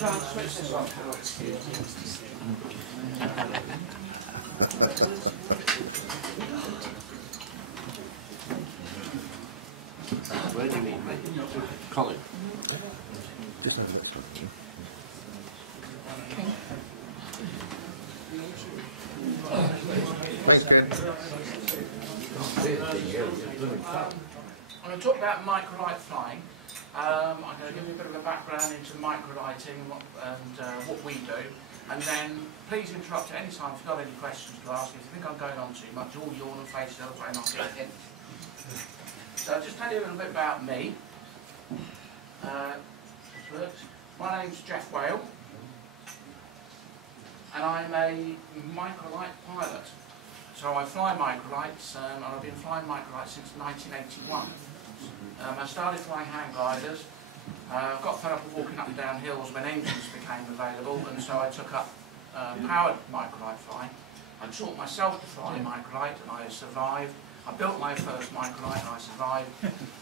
try and switch this on. Where do you mean, mate? Colin. Just have a look something. I'm going to talk about microlight flying. I'm going to give you a bit of a background into microlighting and what we do. And then please interrupt at any time if you've got any questions to ask. If you think I'm going on too much, all yawn and face elsewhere and I'll get a hint. So I'll just tell you a little bit about me. My name's Geoff Weighell, and I'm a microlight pilot. So I fly microlights, and I've been flying microlights since 1981. I started flying hang gliders. Got fed up of walking up and down hills when engines became available, and so I took up powered microlight flying. I taught myself to fly microlight, and I survived. I built my first microlight, and I survived.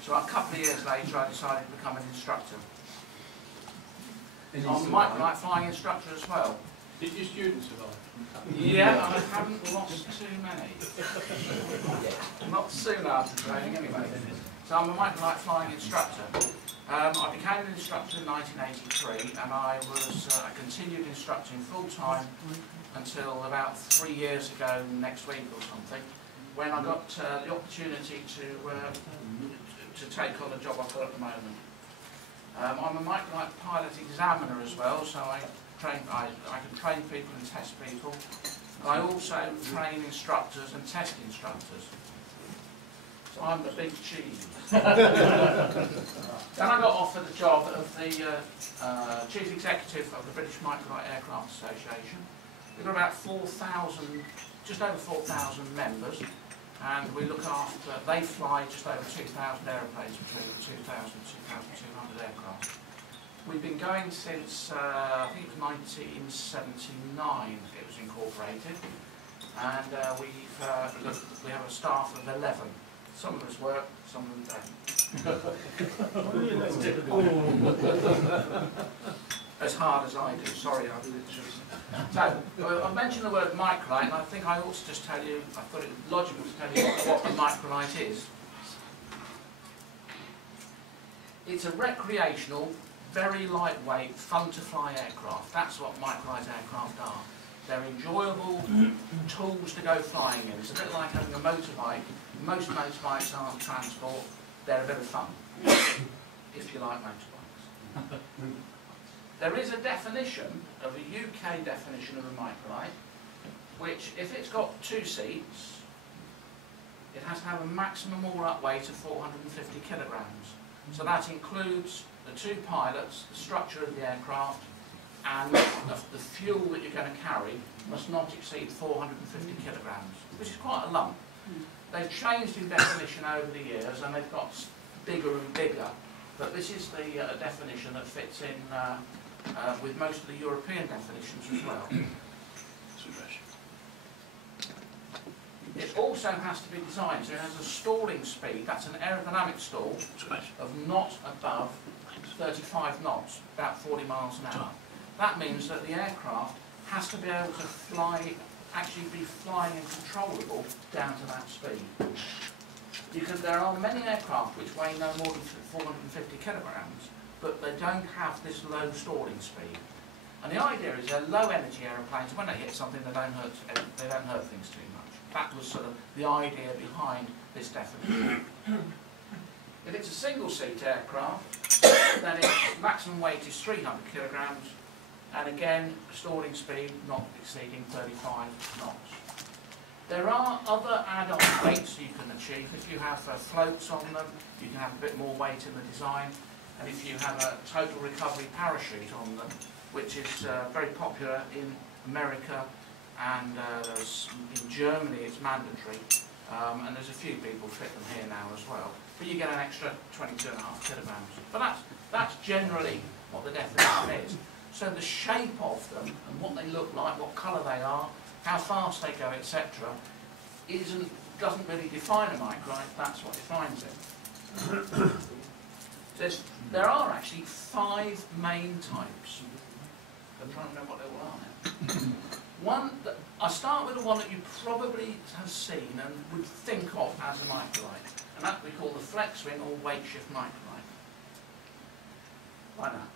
So a couple of years later, I decided to become an instructor. I'm a microlight flying instructor as well. Did your students survive? Yeah, I haven't lost too many. Not soon after training, anyway. So I'm a microlight flying instructor. I became an instructor in 1983, and I continued instructing full time until about 3 years ago next week or something, when I got the opportunity to take on the job I've got at the moment. I'm a microlight pilot examiner as well, so I can train people and test people. I also train instructors and test instructors. So I'm the big cheese. Then I got offered the job of the Chief Executive of the British Microlight Aircraft Association. We've got about 4,000, just over 4,000 members, and we look after, they fly just over 2,000 aeroplanes between 2,000 and 2,200 aircraft. We've been going since, I think it was 1979 it was incorporated, and we have a staff of 11. Some of us work, some of them don't. As hard as I do, sorry, I've literally... So, I've mentioned the word microlight, and I think I ought to just tell you, I thought it was logical to tell you what a microlight is. It's a recreational, very lightweight, fun-to-fly aircraft. That's what microlight aircraft are. They're enjoyable tools to go flying in. It's a bit like having a motorbike. Most motorbikes aren't transport. They're a bit of fun, if you like motorbikes. There is a definition, of a UK definition of a microlight, which, if it's got 2 seats, it has to have a maximum all-up weight of 450 kilograms. So that includes the 2 pilots, the structure of the aircraft, and the fuel that you're going to carry must not exceed 450 kilograms, which is quite a lump. They've changed in definition over the years, and they've got bigger and bigger, but this is the definition that fits in with most of the European definitions as well. It also has to be designed so it has a stalling speed, that's an aerodynamic stall, of not above 35 knots, about 40 miles an hour. That means that the aircraft has to be able to fly, actually be flying and controllable down to that speed. Because there are many aircraft which weigh no more than 450 kilograms, but they don't have this low stalling speed. And the idea is they're low energy aeroplanes. When they hit something, they don't hurt things too much. That was sort of the idea behind this definition. If it's a single seat aircraft, then its maximum weight is 300 kilograms, and again, stalling speed not exceeding 35 knots. There are other add-on weights you can achieve. If you have floats on them, you can have a bit more weight in the design. And if you have a total recovery parachute on them, which is very popular in America, and in Germany it's mandatory, and there's a few people fit them here now as well. But you get an extra 22.5 kilograms. But that's generally what the definition is. So the shape of them and what they look like, what colour they are, how fast they go, etc., doesn't really define a microlight. That's what defines it. There are actually 5 main types I'm trying to remember what they all are now. One, I start with the one that you probably have seen and would think of as a microlight, and that we call the flex wing or weight shift microlight. Like that.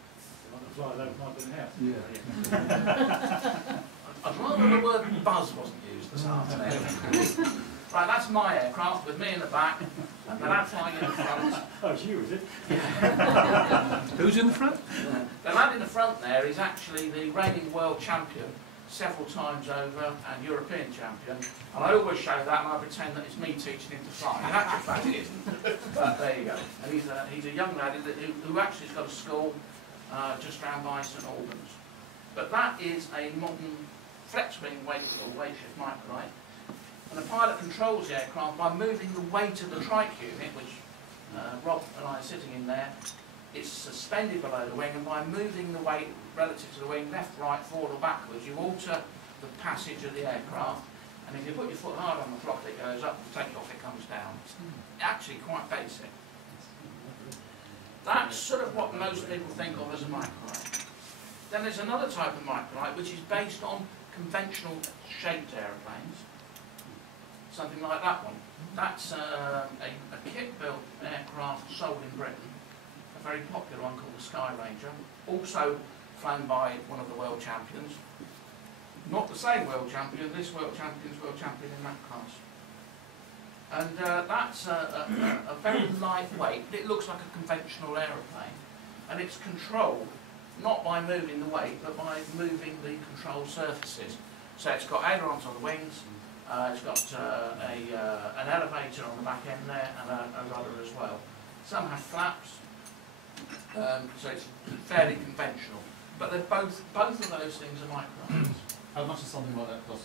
Fly that might be in the house. Yeah. I'd rather the word buzz wasn't used this afternoon. Right, that's my aircraft with me in the back, and the lad flying in the front. Oh, it's you, is it? Who's in the front? The lad in the front there is actually the reigning world champion several times over and European champion. And I always show that and I pretend that it's me teaching him to fly. In actual fact it isn't. But there you go. And he's a young lad who actually has got a school just round by St Albans. But that is a modern flex-wing weight shift microlight. And the pilot controls the aircraft by moving the weight of the trike unit, which Rob and I are sitting in there. It's suspended below the wing, and by moving the weight relative to the wing, left, right, forward or backwards, you alter the passage of the aircraft. And if you put your foot hard on the throttle, it goes up. If you take it off, it comes down. It's actually quite basic. That's sort of what most people think of as a microlight. Then there's another type of microlight which is based on conventional shaped aeroplanes. Something like that one. That's a kit-built aircraft sold in Britain. A very popular one called the Sky Ranger. Also flown by one of the world champions. Not the same world champion, this world champion is world champion in that class. And that's a very lightweight, but it looks like a conventional aeroplane. And it's controlled not by moving the weight, but by moving the control surfaces. So it's got ailerons on the wings, it's got an elevator on the back end there, and a rudder as well. Some have flaps, so it's fairly conventional. But they're both of those things are microlights. How much does something like that cost?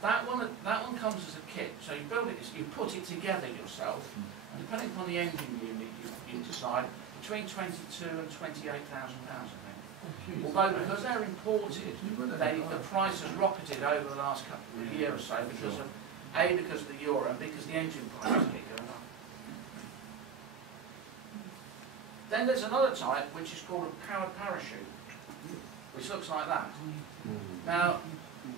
That one comes as a kit, so you build it, you put it together yourself, and depending upon the engine unit you decide, between £22,000 and £28,000 I think. Although because they're imported, the price has rocketed over the last couple of years or so because of because of the euro and because the engine prices keep going up. Then there's another type which is called a powered parachute, which looks like that. Now,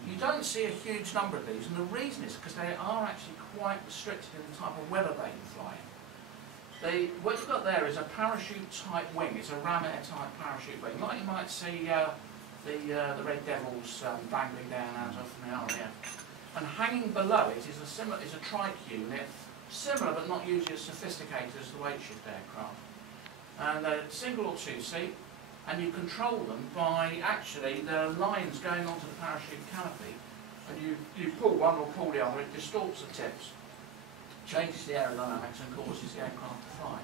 you don't see a huge number of these, and the reason is because they are actually quite restricted in the type of weather they can fly in. What you've got there is a parachute-type wing. It's a ram air type parachute wing, like you might see the Red Devils dangling down out of from the RAF. And hanging below it is a trike unit, similar but not usually as sophisticated as the weight shift aircraft. And they're single or two-seat, and you control them by actually there are lines going onto the parachute canopy, and you pull one or pull the other, it distorts the tips, changes the aerodynamics and causes the aircraft to fly.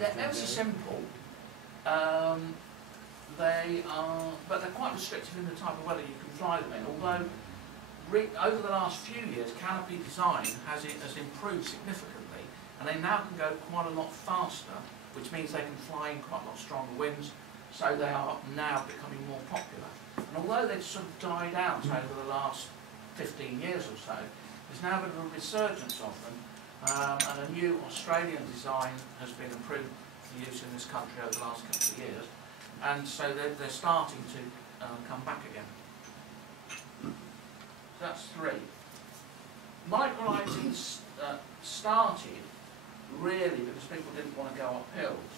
They're ever so simple, but they're quite restrictive in the type of weather you can fly them in, although over the last few years canopy design has improved significantly, and they now can go quite a lot faster, which means they can fly in quite a lot stronger winds, so they are now becoming more popular. And although they've sort of died out over the last 15 years or so, there's now a bit of a resurgence of them, and a new Australian design has been approved for use in this country over the last couple of years, and so they're starting to come back again. So that's three. Microlighting started really because people didn't want to go up hills,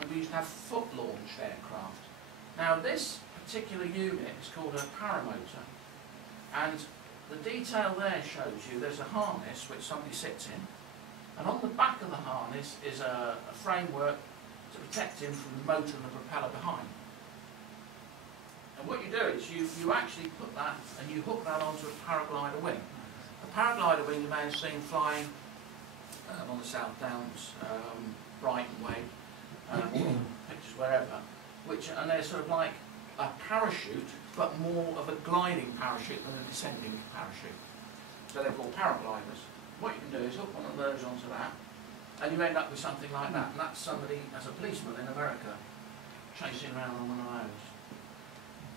and we used to have foot-launched aircraft. Now this particular unit is called a paramotor, and the detail there shows you there's a harness which somebody sits in, and on the back of the harness is a framework to protect him from the motor and the propeller behind. And what you do is you actually put that and you hook that onto a paraglider wing. A paraglider wing you may have seen flying on the South Downs, Brighton way, pictures wherever, and they're sort of like a parachute, but more of a gliding parachute than a descending parachute. So they're called paragliders. What you can do is hook one of those onto that, and you end up with something like that, and that's somebody as a policeman in America chasing around on one of those.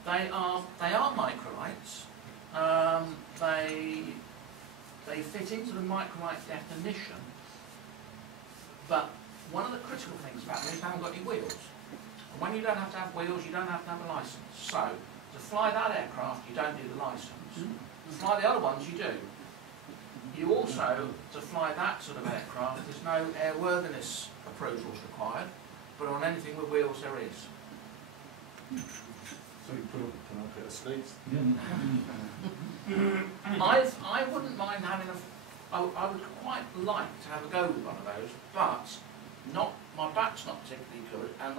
They are microlights. They fit into the microlight definition, but one of the critical things about them is they haven't got any wheels. And when you don't have to have wheels, you don't have to have a licence. So, to fly that aircraft, you don't need a licence. To fly the other ones, you do. You also, to fly that sort of aircraft, there's no airworthiness approvals required, but on anything with wheels there is. So you put up a bit of skates. I wouldn't mind having I would quite like to have a go with one of those, but my back's not particularly good, and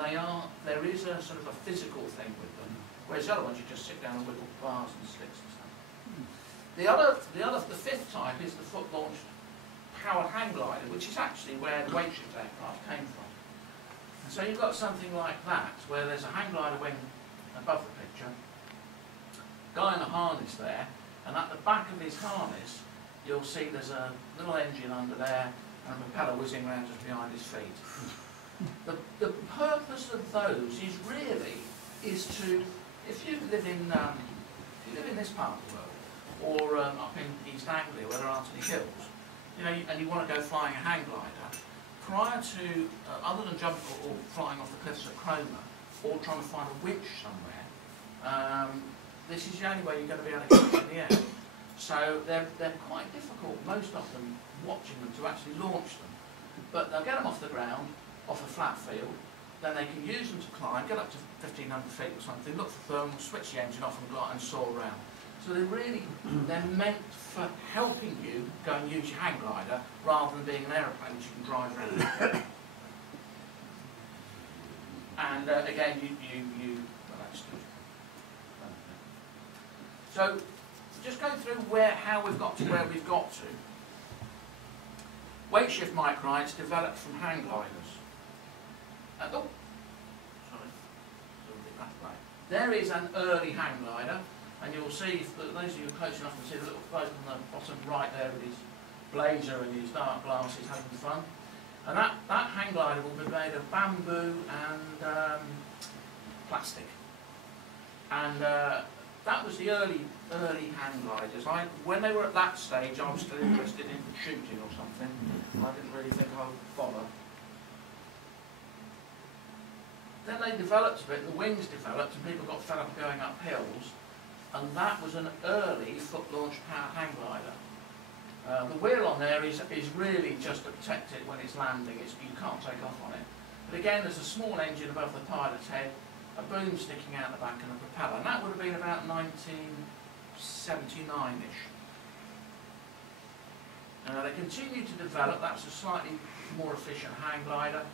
there is a sort of a physical thing with them, whereas the other ones you just sit down and wiggle bars and slicks and stuff. The fifth type is the foot-launched powered hang glider, which is actually where the weight-shift aircraft came from. And so you've got something like that, where there's a hang glider wing above the picture, guy in a harness there, and at the back of his harness you'll see there's a little engine under there and a propeller whizzing around just behind his feet. The purpose of those is to, if you live in this part of the world, or up in East Anglia where there aren't any hills, and you want to go flying a hang glider, prior to, other than jumping or flying off the cliffs of Cromer, or trying to find a winch somewhere, this is the only way you're going to be able to get it in the air. So they're quite difficult, most of them, watching them to actually launch them. But they'll get them off the ground, off a flat field, then they can use them to climb, get up to 1,500 feet or something, look for thermal, switch the engine off and soar around. So they're meant for helping you go and use your hang glider rather than being an aeroplane which you can drive around. And again, well, that's good. So just go through how we've got to where we've got to. Weight shift microlights developed from hang gliders. There is an early hang glider, and you'll see, for those of you close enough to see the little bloke on the bottom right there with his blazer and his dark glasses having fun. And that hang glider will be made of bamboo and plastic. And that was the early hang gliders. When they were at that stage, I was still interested in shooting or something. I didn't really think I would bother. Then they developed a bit, the wings developed, and people got fed up going up hills, and that was an early foot-launched powered hang glider. The wheel on there is really just to protect it when it's landing. You can't take off on it. But again, there's a small engine above the pilot's head, a boom sticking out the back, and a propeller. And that would have been about 1979-ish. They continued to develop. That's a slightly more efficient hang glider.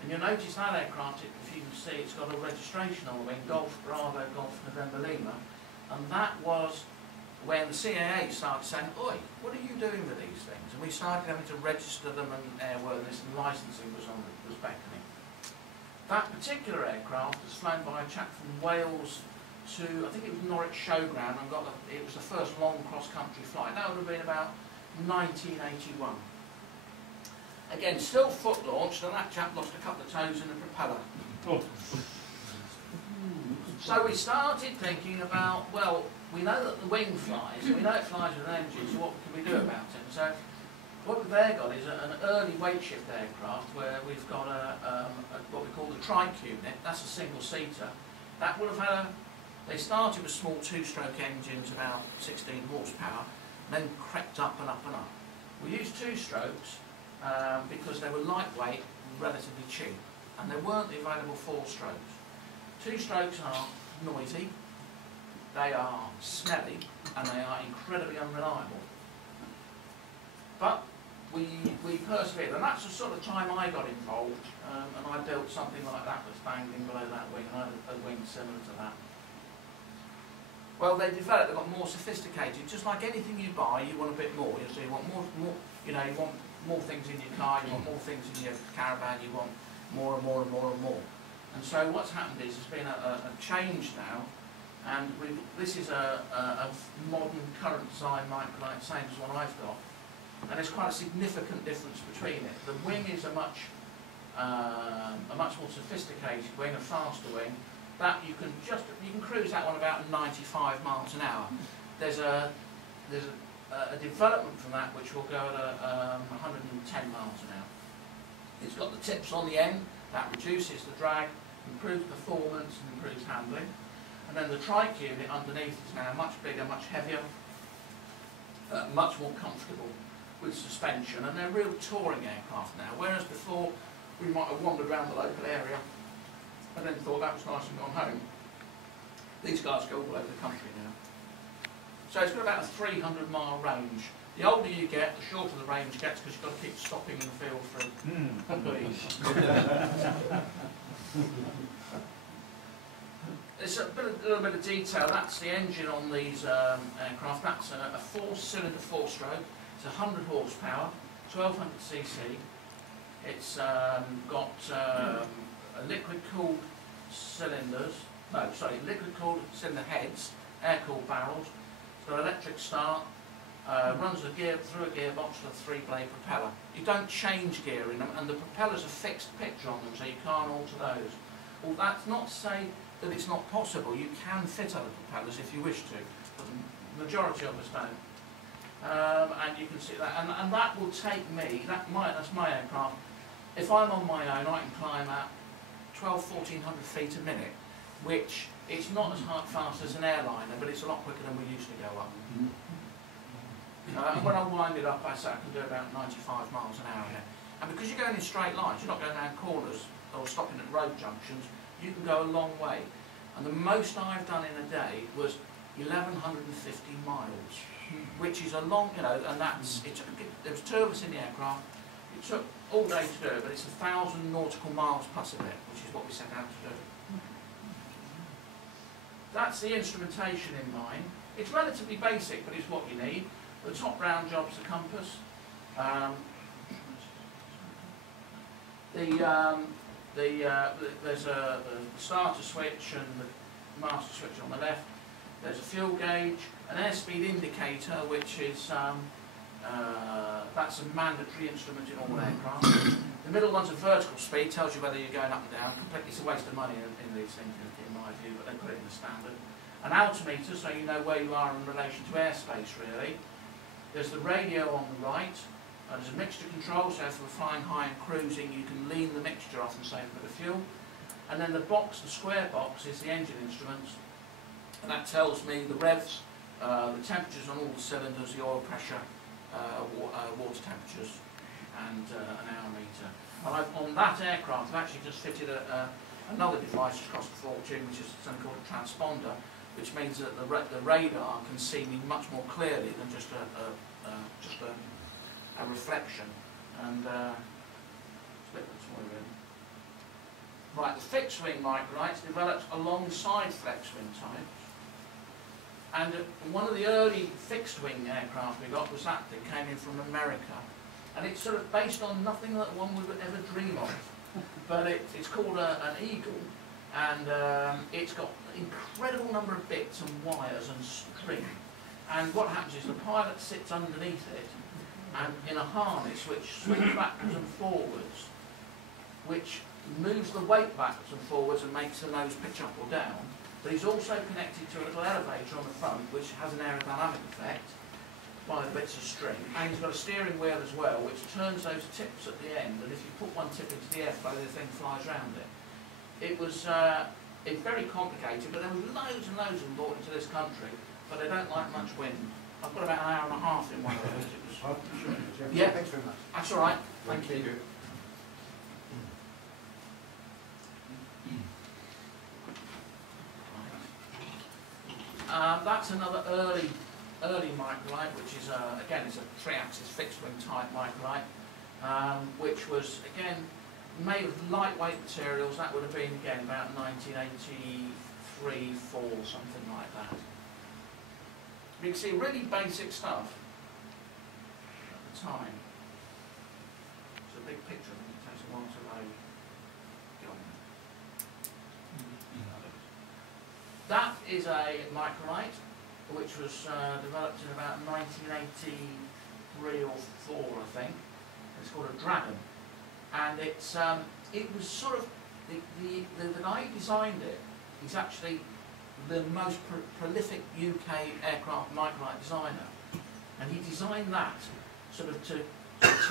And you'll notice that aircraft, if you can see, it's got a registration on the wing, Golf Bravo, Golf November Lima. And that was when the CAA started saying, oi, what are you doing with these things? And we started having to register them, and airworthiness and licensing was beckoning. That particular aircraft was flown by a chap from Wales to, I think it was Norwich Showground, and it was the first long cross-country flight. That would have been about 1981. Again, still foot-launched, and that chap lost a couple of toes in the propeller. Oh. So we started thinking about, well, we know that the wing flies, and we know it flies with an engine, so what can we do about it? So what we've there got is an early weight shift aircraft where we've got what we call the trike unit. That's a single-seater. That would have had they started with small two-stroke engines, about 16 horsepower, and then crept up and up and up. We used two strokes because they were lightweight and relatively cheap, and there weren't the available four strokes. Two strokes are noisy, they are smelly, and they are incredibly unreliable. But we persevered, and that's the sort of time I got involved, and I built something like that that's dangling below that wing, and I had a wing similar to that. Well, they developed, they got more sophisticated. Just like anything you buy, you want a bit more. So you want more, you want more things in your car, you want more things in your caravan, you want more and more and more and more. And so what's happened is there's been a change now, and this is a modern current design Microlight, same as one I've got, and there's quite a significant difference between it. The wing is a much more sophisticated wing, a faster wing. That you can cruise that one about 95 miles an hour. There's a development from that which will go at 110 miles an hour. It's got the tips on the end that reduces the drag, improves performance and improves handling. And then the trike unit underneath is now much bigger, much heavier, much more comfortable with suspension, and they're real touring aircraft now, whereas before we might have wandered around the local area and then thought that was nice and gone home. These guys go all over the country now. So it's got about a 300-mile range. The older you get, the shorter the range gets, because you've got to keep stopping in the field for employees. There's a little bit of detail. That's the engine on these aircraft. That's a 4-cylinder 4-stroke. It's 100 horsepower, 1200 cc. It's got liquid-cooled cylinders. No, sorry, liquid-cooled cylinder heads, air-cooled barrels. It's got electric start. Runs the gear through a gearbox with a 3-blade propeller. You don't change gear in them, and the propellers are fixed pitch on them, so you can't alter those. Well, that's not to say that it's not possible. You can fit other propellers if you wish to, but the majority of us don't. And you can see that, and that will take me, that's my aircraft. If I'm on my own, I can climb at 1,400 feet a minute, which it's not as fast as an airliner, but it's a lot quicker than we used to go up. And when I wind it up, I say I can do about 95 miles an hour here. And because you're going in straight lines, you're not going around corners or stopping at road junctions, you can go a long way. And the most I've done in a day was 1,150 miles, which is a long, you know, and that's, there was 2 of us in the aircraft. It took all day to do it, but it's 1,000 nautical miles plus a bit, which is what we set out to do. That's the instrumentation in mind. It's relatively basic, but it's what you need. The top round job's the compass. There's a starter switch and the master switch on the left. There's a fuel gauge, an airspeed indicator, which is that's a mandatory instrument in all aircraft. The middle one's a vertical speed, tells you whether you're going up and down. Completely, it's a waste of money in these things, in my view, but they put it in the standard. An altimeter, so you know where you are in relation to airspace, really. There's the radio on the right. There's a mixture control, so if we're flying high and cruising, you can lean the mixture off and save a bit of fuel. And then the box, the square box, is the engine instruments, and that tells me the revs, the temperatures on all the cylinders, the oil pressure, water temperatures, and an hour meter. And on that aircraft, I've actually just fitted another device which costs a fortune, which is something called a transponder, which means that the radar can see me much more clearly than just a reflection. And right, the fixed wing microlights developed alongside flex wing types. And one of the early fixed wing aircraft we got was that came in from America. And it's sort of based on nothing that one would ever dream of. But it's called an Eagle, and it's got an incredible number of bits and wires and string. And what happens is the pilot sits underneath it, and in a harness which swings backwards and forwards, which moves the weight backwards and forwards and makes the nose pitch up or down. But he's also connected to a little elevator on the front, which has an aerodynamic effect by the bits of string. And he's got a steering wheel as well, which turns those tips at the end, and if you put one tip into the airflow, the thing flies round it. It was it's very complicated, but there was loads and loads of them brought into this country, but they don't like much wind. I've got about an hour and a half in one of those. It was, yeah, Thanks very much. that's all right. Thank you. That's another early microlight, which is again it's a 3-axis fixed wing type microlight, which was again made of lightweight materials. That would have been again about 1983, 4, something like that. You can see really basic stuff at the time. It's a big picture. It takes a while to load. That is a microlight which was developed in about 1983 or 4, I think. It's called a Dragon, and it's it was sort of the guy who designed it. He's actually the most prolific UK aircraft microlight designer, and he designed that sort of to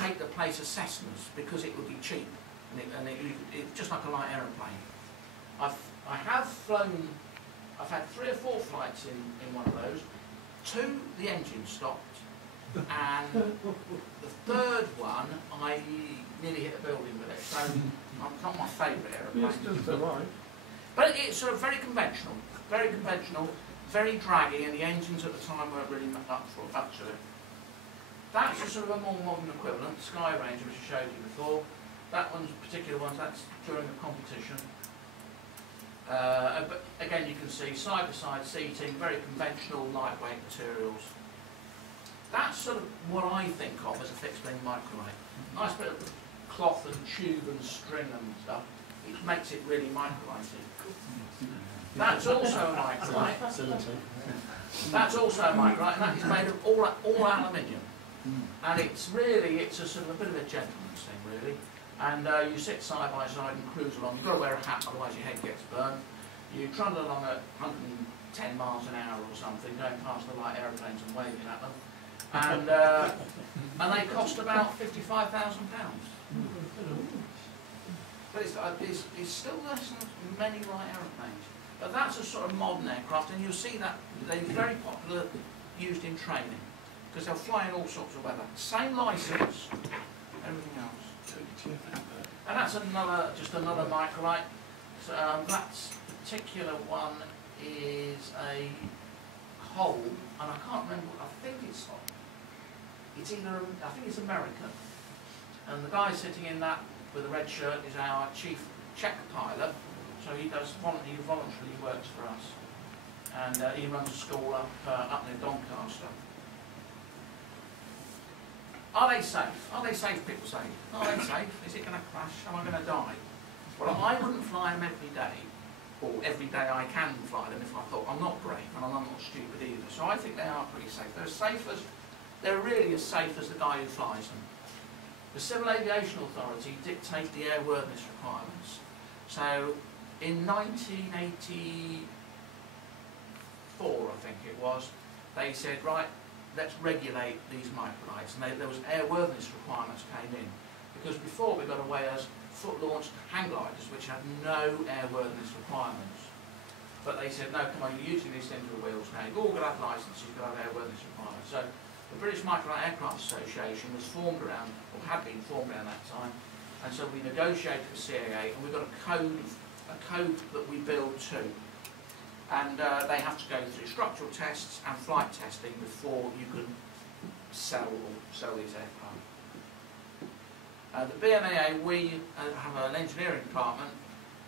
take the place of Cessnas because it would be cheap, and it's just like a light aeroplane. I have flown, I've had 3 or 4 flights in one of those. 2, the engine stopped, and the 3rd one, I nearly hit a building with it. So it's not my favourite aeroplane. But it's sort of very conventional, very draggy, and the engines at the time weren't really up to it. That's a sort of a more modern equivalent, Sky Ranger, which I showed you before. That one's particular one, that's during the competition. But again, you can see side-by-side seating, very conventional, lightweight materials. That's sort of what I think of as a fixed-wing microlight. Nice bit of cloth and tube and string and stuff. It makes it really microlighted. That's also a microlight. That's also a microlight, and that is made of all aluminium. And it's a sort of a bit of a gentleman's thing, really. And you sit side by side and cruise along. You've got to wear a hat, otherwise your head gets burned. You trundle along at 110 miles an hour or something, going past the light aeroplanes and waving at them. And they cost about £55,000. But it's still less than many light aeroplanes. But that's a sort of modern aircraft, and you'll see that they're very popular, used in training, because they'll fly in all sorts of weather. Same licence, everything else. And that's just another microlight. So, that particular one is a Cole, and I can't remember. I think it's American. And the guy sitting in that with the red shirt is our chief check pilot. So he voluntarily works for us, and he runs a school up near Doncaster. Are they safe? Are they safe, people say? Are they safe? Is it going to crash? Am I going to die? Well, I wouldn't fly them every day, or every day I can fly them if I thought I'm not brave and I'm not stupid either. So I think they are pretty safe. They're really as safe as the guy who flies them. The Civil Aviation Authority dictate the airworthiness requirements. So in 1984, I think it was, they said, right, let's regulate these microlights, and there was airworthiness requirements came in, because before we got away as foot-launched hang gliders, which had no airworthiness requirements. But they said, no, come on, you're using these things with wheels now, you've all got to have licences, you've got to have airworthiness requirements. So the British Microlight Aircraft Association was formed around, or had been formed around that time, and so we negotiated with CAA, and we got a code that we build to. And they have to go through structural tests and flight testing before you can sell these aircraft. The BMAA, we have an engineering department,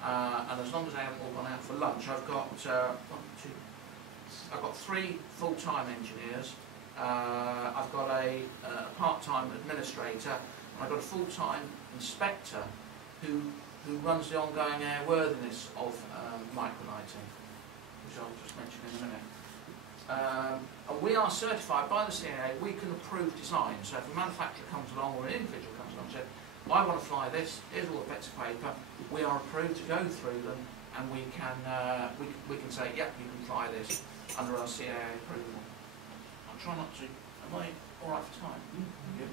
and as long as they haven't all gone out for lunch, I've got 3 full-time engineers. I've got a part-time administrator, and I've got a full-time inspector who runs the ongoing airworthiness of microlighting, which I'll just mention in a minute. And we are certified by the CAA. We can approve design. So if a manufacturer comes along or an individual comes along and says, I want to fly this, here's all the bits of paper, we are approved to go through them, and we can say, yep, you can fly this under our CAA approval. I'll try not to. Am I all right for time? Good.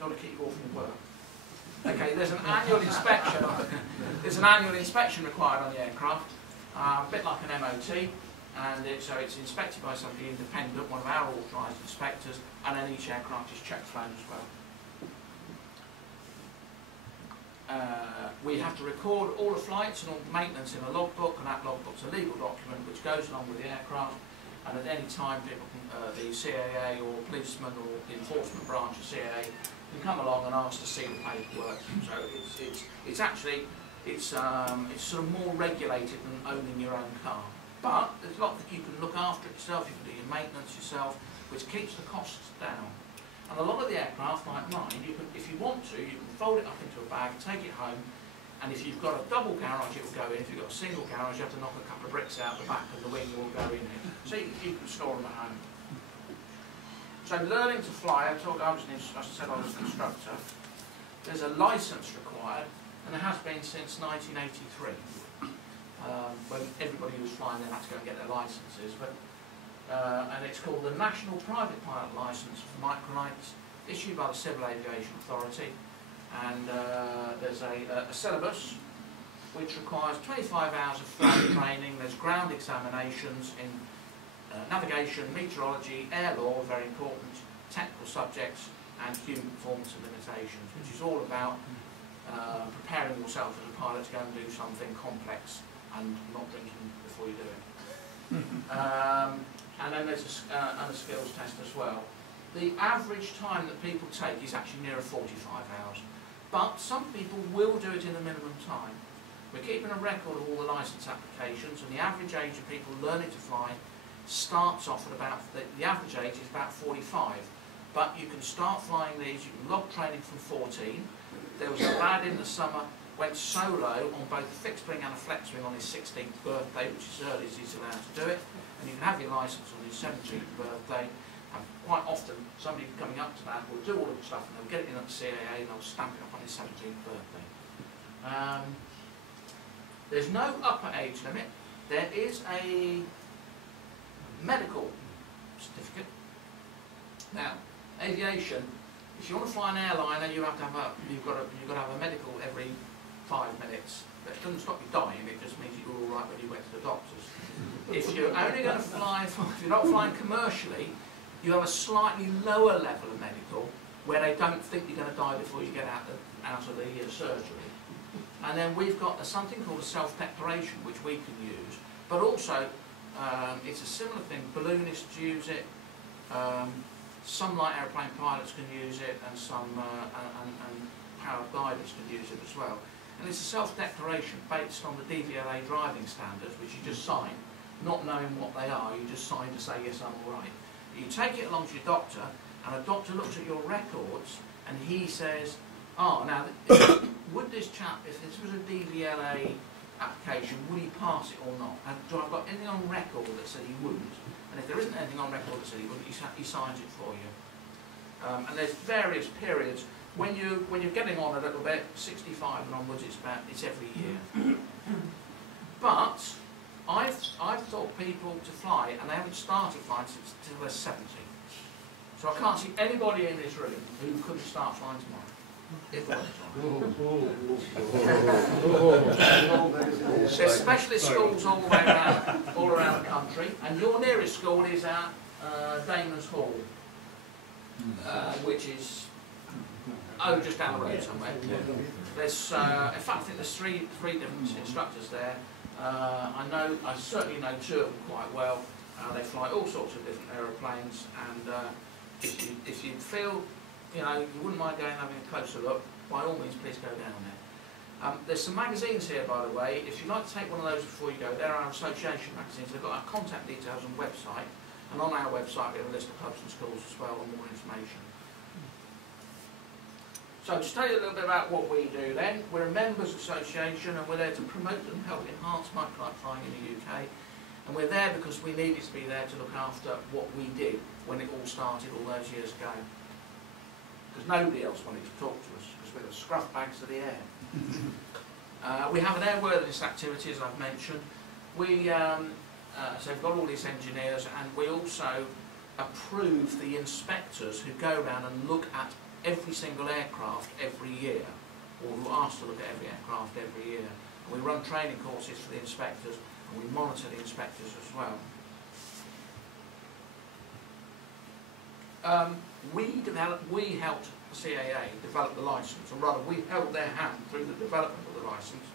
Don't want to keep you all from your work. Okay, there's an annual inspection. There's an annual inspection required on the aircraft, a bit like an MOT, and so it's inspected by somebody independent, one of our authorised inspectors, and then each aircraft is checked flown as well. We have to record all the flights and all the maintenance in a logbook, and that logbook's a legal document which goes along with the aircraft, and at any time people can, the CAA or policeman or the enforcement branch of CAA can come along and ask to see the paperwork. So it's actually sort of more regulated than owning your own car. But there's a lot that you can look after it yourself, you can do your maintenance yourself, which keeps the costs down. And a lot of the aircraft, like mine, if you want to, you can fold it up into a bag, take it home, and if you've got a double garage, it will go in. If you've got a single garage, you have to knock a couple of bricks out the back, and the wing will go in it. So you can store them at home. So learning to fly, I said I was an instructor. There's a licence required, and there has been since 1983. When everybody who was flying then had to go and get their licences. And it's called the National Private Pilot Licence for Microlights, issued by the Civil Aviation Authority. And there's a syllabus which requires 25 hours of flight training. There's ground examinations in navigation, meteorology, air law, very important, technical subjects, and human performance and limitations, which is all about preparing yourself as a pilot to go and do something complex and not drinking before you do it. And then there's a skills test as well. The average time that people take is actually nearer 45 hours, but some people will do it in the minimum time. We're keeping a record of all the licence applications, and the average age of people learning to fly starts off at about, the average age is about 45, but you can start flying these, you can log training from 14. There was a lad in the summer, went solo on both a fixed wing and a flex wing on his 16th birthday, which is early as he's allowed to do it, and you can have your licence on his 17th birthday. And quite often, somebody coming up to that will do all of the stuff and they'll get it in at the CAA and they'll stamp it up on his 17th birthday. There's no upper age limit. There is a medical certificate. Now, aviation, if you want to fly an airliner, you have to have you've got to have a medical every 5 minutes. That doesn't stop you dying, it just means you're all right when you went to the doctors. If you're only going to fly, if you're not flying commercially, you have a slightly lower level of medical where they don't think you're going to die before you get out of the surgery. And then we've got something called a self-declaration, which we can use, but also it's a similar thing. Balloonists use it, some light airplane pilots can use it, and some and paragliders can use it as well. And it's a self-declaration based on the DVLA driving standards, which you just sign, not knowing what they are. You just sign to say, yes, I'm all right. You take it along to your doctor, and a doctor looks at your records, and he says, oh, now, would this chap, if this was a DVLA application, would he pass it or not? And do I've got anything on record that said he wouldn't? And if there isn't anything on record that said he wouldn't, he signs it for you. And there's various periods. When you're getting on a little bit, 65 and onwards, it's every year. But I've taught people to fly, and they haven't started flying since until they're 70. So I can't see anybody in this room who couldn't start flying tomorrow. If there's specialist schools all around the country, and your nearest school is at Damon's Hall, which is just down the road somewhere. There's, in fact, I think there's three different instructors there. I certainly know 2 of them quite well. They fly all sorts of different aeroplanes, and if you feel you wouldn't mind going and having a closer look, by all means, please go down there. There's some magazines here, by the way. If you'd like to take one of those before you go, they're our association magazines. They've got our contact details on the website, and on our website we have a list of pubs and schools as well and more information. So to tell you a little bit about what we do then, we're a members association, and we're there to promote and help enhance microlight flying in the UK. And we're there because we needed to be there to look after what we did when it all started all those years ago. Because nobody else wanted to talk to us, because we're the scruff bags of the air. We have an airworthiness activity, as I've mentioned. So we've got all these engineers, and we also approve the inspectors who go around and look at every single aircraft every year, or who are asked to look at every aircraft every year. And we run training courses for the inspectors, and we monitor the inspectors as well. We helped the CAA develop the licence, or rather we held their hand through the development of the licence.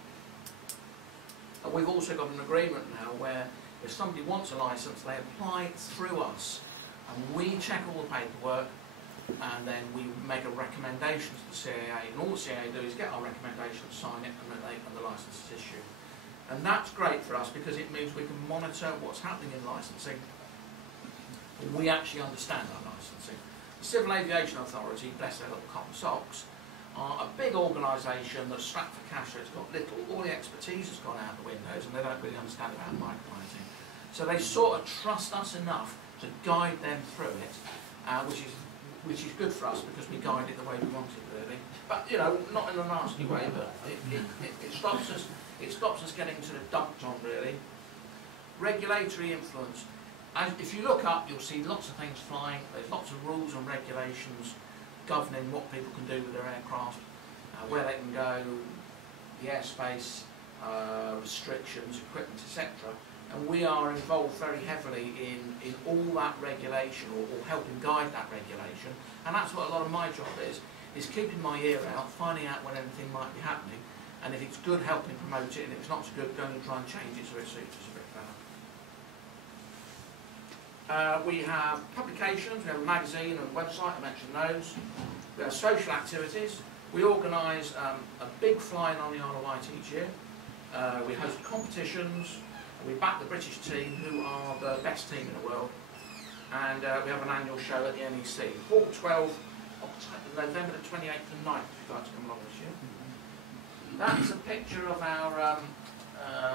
And we've also got an agreement now where if somebody wants a licence, they apply through us, and we check all the paperwork, and then we make a recommendation to the CAA, and all the CAA do is get our recommendation, sign it, and the licence is issued. And that's great for us because it means we can monitor what's happening in licensing. We actually understand our licensing. The Civil Aviation Authority, bless their little cotton socks, are a big organisation that's strapped for cash, so it's got little, all the expertise has gone out the windows, and they don't really understand about microlighting. So they sort of trust us enough to guide them through it, which is good for us because we guide it the way we want it, really. But not in a nasty way, but it stops us. It stops us getting sort of dumped on, really. Regulatory influence. And if you look up, you'll see lots of things flying. There's lots of rules and regulations governing what people can do with their aircraft, where they can go, the airspace, restrictions, equipment, etc. And we are involved very heavily in all that regulation, or helping guide that regulation. And that's what a lot of my job is keeping my ear out, finding out when anything might be happening, and if it's good, helping promote it, and if it's not so good, going to try and change it so it suits us a bit better. We have publications, we have a magazine and a website, I mentioned those. We have social activities. We organise a big flying on the Isle of Wight each year. We host competitions. We back the British team, who are the best team in the world. And we have an annual show at the NEC. Hall 12, November the 28th and 9th, if you'd like to come along this year. That's a picture of our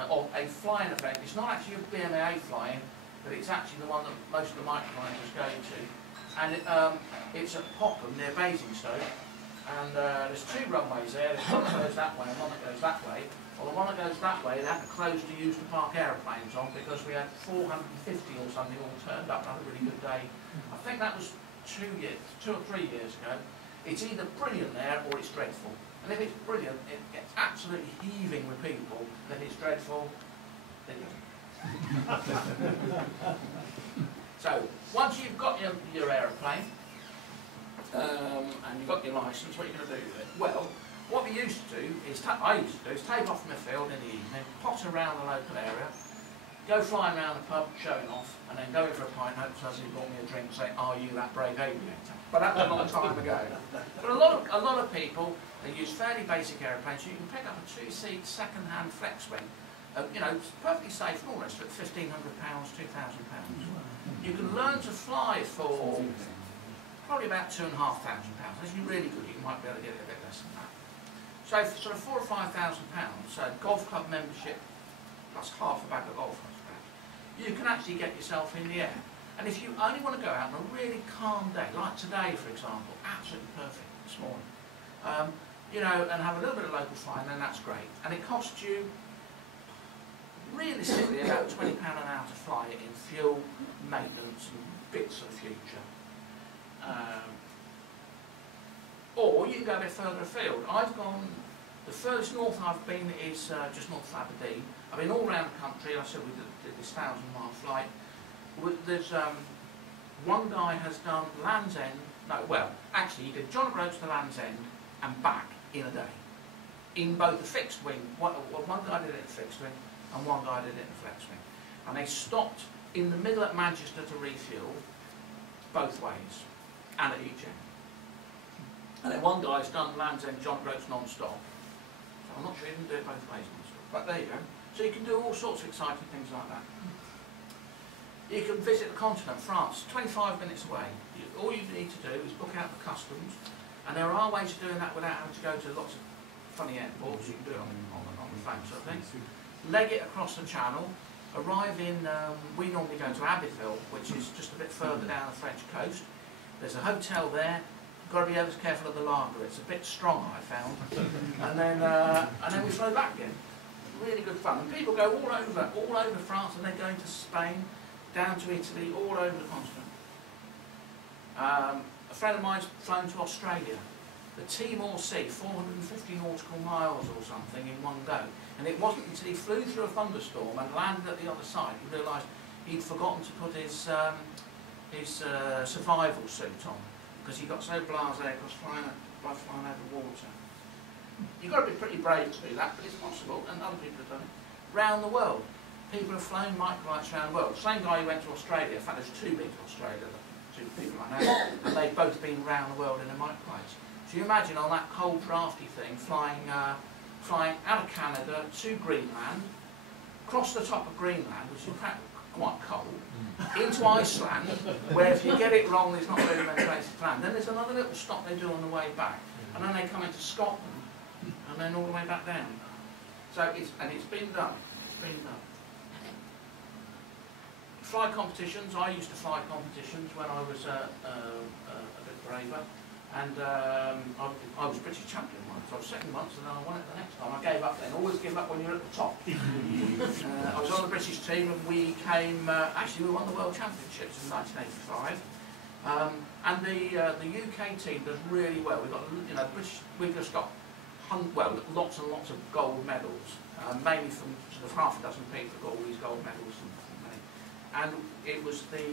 of a flying event. It's not actually a BMAA flying, but it's actually the one that most of the microliners go to. And it's at Popham near Basingstoke. And there's two runways there. There's one that goes that way and one that goes that way. Well, the one that goes that way, they had to close to use to park aeroplanes on, because we had 450 or something all turned up and had a really good day. I think that was 2 or 3 years ago. It's either brilliant there or it's dreadful. And if it's brilliant, it gets absolutely heaving with people. And if it's dreadful, there you go. So, once you've got your aeroplane, and you've got your licence, what are you going to do with it? Well, what we used to do is, I used to do, is take off from the field in the evening, potter around the local area, go flying around the pub, showing off, and then go in for a pint, hope so he brought me a drink, say, "Are you that brave aviator?" But that was a long time ago. But a lot of people, they use fairly basic aeroplanes, so you can pick up a 2-seat second-hand flex wing, you know, it's perfectly safe and all the rest of it, £1,500, £2,000. You can learn to fly for probably about £2,500. If you're really good, you might be able to get it a bit less than that. So for sort of £4,000 or £5,000, so golf club membership plus half a bag of golf clubs, you can actually get yourself in the air. And if you only want to go out on a really calm day, like today for example, absolutely perfect this morning, you know, and have a little bit of local flying, then that's great. And it costs you realistically about £20 an hour to fly it in fuel, maintenance and bits of the future. Or you can go a bit further afield. I've gone, the furthest north I've been is just north of Aberdeen. I've been all around the country. I said we did this 1,000-mile flight. There's one guy has done Land's End, no, well, actually he did John O'Groats to Land's End and back in a day. In both the fixed wing, one guy did it in the fixed wing and one guy did it in the flex wing. And they stopped in the middle at Manchester to refuel, both ways, and at each end. And then one guy's done Land's End, John O'Groats non-stop. So I'm not sure he didn't do it both ways non-stop, but there you go. So you can do all sorts of exciting things like that. You can visit the continent, France, 25 minutes away. All you need to do is book out the customs, and there are ways of doing that without having to go to lots of funny airports. You can do it on the phone sort of thing. Leg it across the channel, arrive in, we normally go to Abbeville, which is just a bit further down the French coast. There's a hotel there. You've got to be ever so careful of the lager, it's a bit strong I found. And then we flew back again. Really good fun. And people go all over France, and they're going to Spain, down to Italy, all over the continent. A friend of mine's flown to Australia. The Timor Sea, 450 nautical miles or something in one go. And it wasn't until he flew through a thunderstorm and landed at the other side he realised he'd forgotten to put his survival suit on, because he got so blasé across flying over water. You've got to be pretty brave to do that, but it's possible, and other people have done it. Round the world. People have flown microlights around the world. The same guy who went to Australia, in fact there's two been to Australia, two people I know, and they've both been around the world in their microlights. So you imagine on that cold drafty thing, flying out of Canada to Greenland, across the top of Greenland, which is quite cold, into Iceland, where if you get it wrong there's not really many places to land. Then there's another little stop they do on the way back, and then they come into Scotland, and then all the way back down. So it's been done. It's been done. Fly competitions. I used to fly competitions when I was a bit braver, and I was British champion once. I was second once, and then I won it the next time. I gave up then. Always give up when you're at the top. I was on the British team, and we came. Actually, we won the World Championships in 1985. And the UK team does really well. We've got, you know, we've just got lots and lots of gold medals, mainly from sort of half a dozen people who got all these gold medals. And it was the,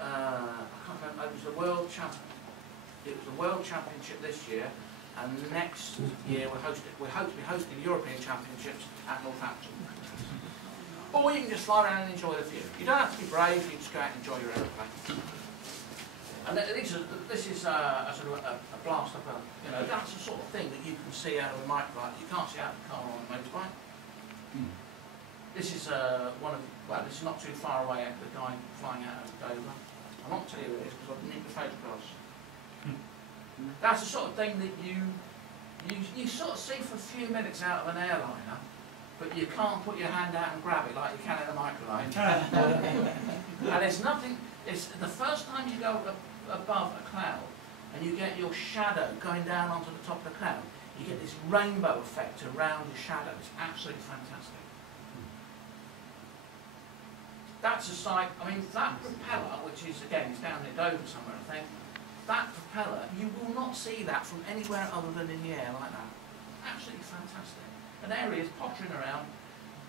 I can't remember, it was the World Championship this year, and next year we're hope to be hosting the European Championships at Northampton. Or you can just fly around and enjoy the view. You don't have to be brave, you just go out and enjoy your aeroplane. And this is a sort of a blast up, that's the sort of thing that you can see out of a microlight. You can't see out of a car or a motorbike. This is this is not too far away, the guy flying out of Dover. I'm not telling you who it is because I've nicked the photographs. That's the sort of thing that you sort of see for a few minutes out of an airliner, but you can't put your hand out and grab it like you can in a microlight. And it's nothing, it's the first time you go above a cloud and you get your shadow going down onto the top of the cloud, you get this rainbow effect around your shadow. It's absolutely fantastic. That's a sight, I mean, that propeller, which is, again, it's down near Dover somewhere, I think, that propeller, you will not see that from anywhere other than in the air like that. Absolutely fantastic. And there he is, pottering around,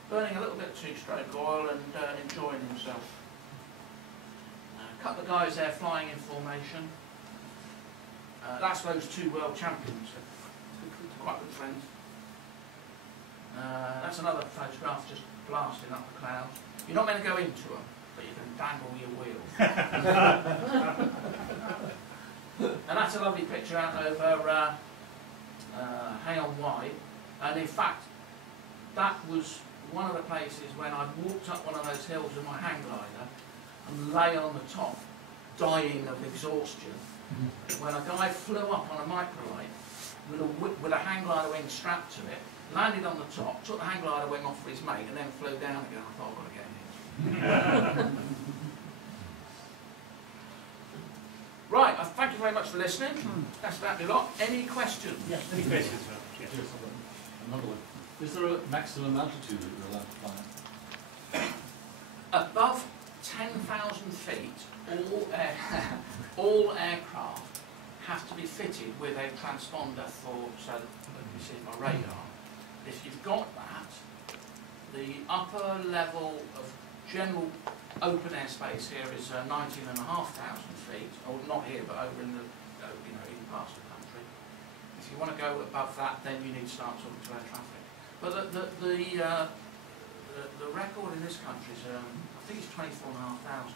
burning a little bit of two-stroke oil and enjoying himself. A couple of guys there flying in formation. That's those two world champions, quite good friends. That's another photograph just blasting up the clouds. You're not meant to go into them, but you can dangle your wheel. And that's a lovely picture out over Hay on Wye. And in fact, that was one of the places when I walked up one of those hills with my hang glider and lay on the top, dying of exhaustion, when a guy flew up on a microlight with a hang glider wing strapped to it, landed on the top, took the hang glider wing off for his mate, and then flew down again. I thought, I've got to get in. Right, thank you very much for listening. That's about the lot. Any questions? Yes. Any questions? Yes. Another one. Is there a maximum altitude that you're allowed to fly at? Above 10,000 feet, all aircraft have to be fitted with a transponder so that they can see by radar. If you've got that, the upper level of general open airspace here is 19,500 feet, or not here, but over in the, in parts of the country. If you want to go above that, then you need to start talking to air traffic. But the record in this country is, I think it's 24,500.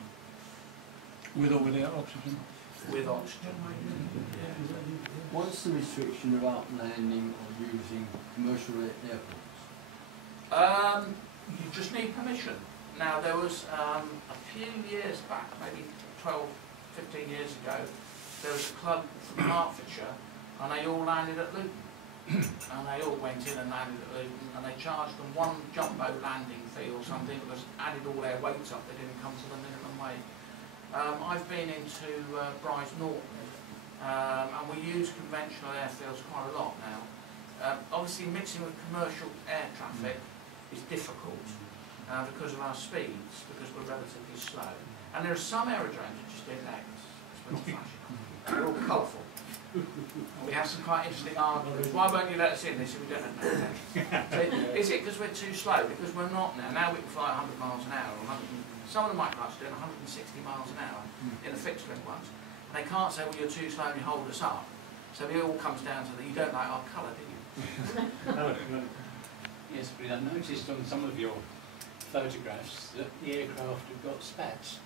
With or without oxygen? With oxygen. Yeah. What's the restriction about landing or using commercial airports? You just need permission. Now there was a few years back, maybe 12, 15 years ago, there was a club from Hertfordshire and they all landed at Luton. And they all went in and landed at Luton and they charged them one jumbo landing fee or something that was added all their weights up, they didn't come to the minimum weight. I've been into Brize Norton and we use conventional airfields quite a lot now. Obviously mixing with commercial air traffic is difficult because of our speeds, because we're relatively slow. And there are some aerodromes that just do legs, we're not flashing. They're all colourful. And we have some quite interesting arguments. Why won't you let us in? They said we don't have no legs. So, is it because we're too slow? Because we're not now. Now we can fly 100 miles an hour, or some of the microlights are doing 160 miles an hour in the fixed wing ones. And they can't say, well, you're too slow and you hold us up. So it all comes down to that you don't like our colour, do you? No. Yes, but I noticed on some of your photographs that the aircraft have got spats.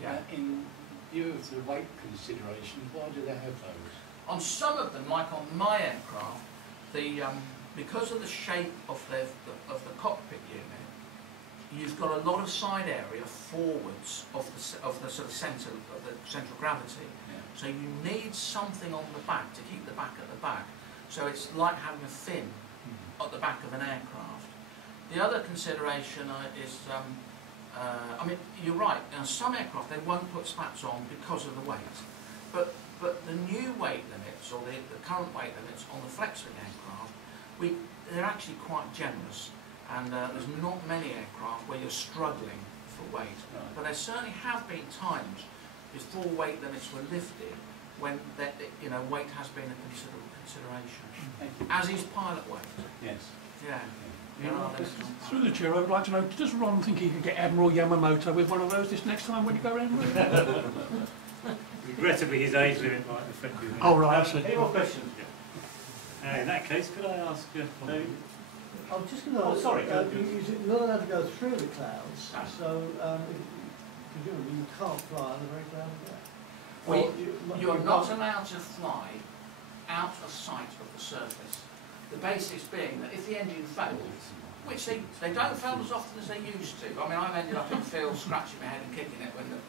Yeah. In view of the weight considerations, why do they have those? On some of them, like on my aircraft, because of the shape of the cockpit unit, you've got a lot of side area forwards of the sort of centre of the central gravity. Yeah. So you need something on the back to keep the back at the back. So it's like having a fin at the back of an aircraft. The other consideration is, I mean, you're right. Now, some aircraft they won't put spats on because of the weight, but the new weight limits or the current weight limits on the flexwing aircraft, they're actually quite generous. And there's not many aircraft where you're struggling for weight. Right. But there certainly have been times before weight limits were lifted when that, you know, weight has been a considerable consideration, Thank you. as is pilot weight. Yes. Yeah. There are limits on Through the pilot chair, I would like to know, does Ron think he could get Admiral Yamamoto with one of those this next time when you go around? Regrettably, his age limit might affect you. Oh, right, I see. Any more questions? In that case, could I ask David? I was just going to Oh, ask, sorry, go. you're not allowed to go through the clouds, No. so presumably you can't fly on the very ground there. Well, Or You're not allowed to fly out of sight of the surface. The basics being that if the engine fails, which they don't fail as often as they used to. I mean, I've ended up in field scratching my head and kicking it when they've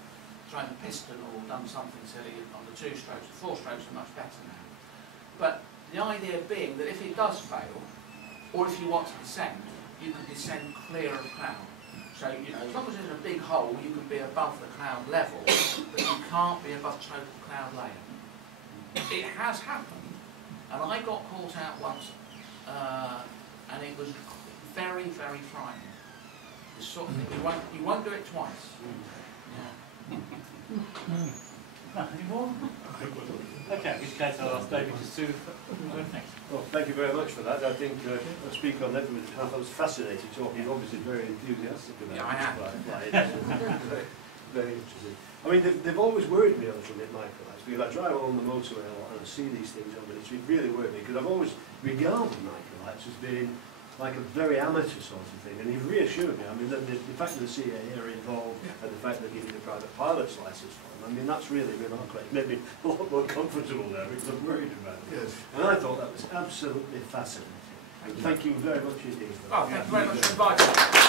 thrown a piston or done something silly on the 2 strokes. The 4 strokes are much better now. But the idea being that if it does fail, or if you want to descend, you can descend clear of cloud. So, you know, as long as there's a big hole, you can be above the cloud level, but you can't be above total cloud layer. It has happened, and I got caught out once, and it was very, very frightening. This sort of thing, you won't do it twice. Yeah. Any more? Okay, in which case I'll ask David to sue. Well, thank you very much for that. I think I speak on everyone's behalf. I was fascinated talking, obviously very enthusiastic about Yeah, I am. very, very interesting. I mean, they've always worried me a little bit, Microlights, because I drive along the motorway a lot and I see these things on, but it's really worried me, because I've always regarded Microlights as being like a very amateur sort of thing, and you've reassured me. I mean, the fact that the CAA are involved, and the fact that they're giving the private pilot's license for them, I mean, that's really remarkable. It made me a lot more comfortable there, because I'm worried about it. Good. And I thought that was absolutely fascinating. Thank you very much indeed for that. Oh, thank you very much for inviting me.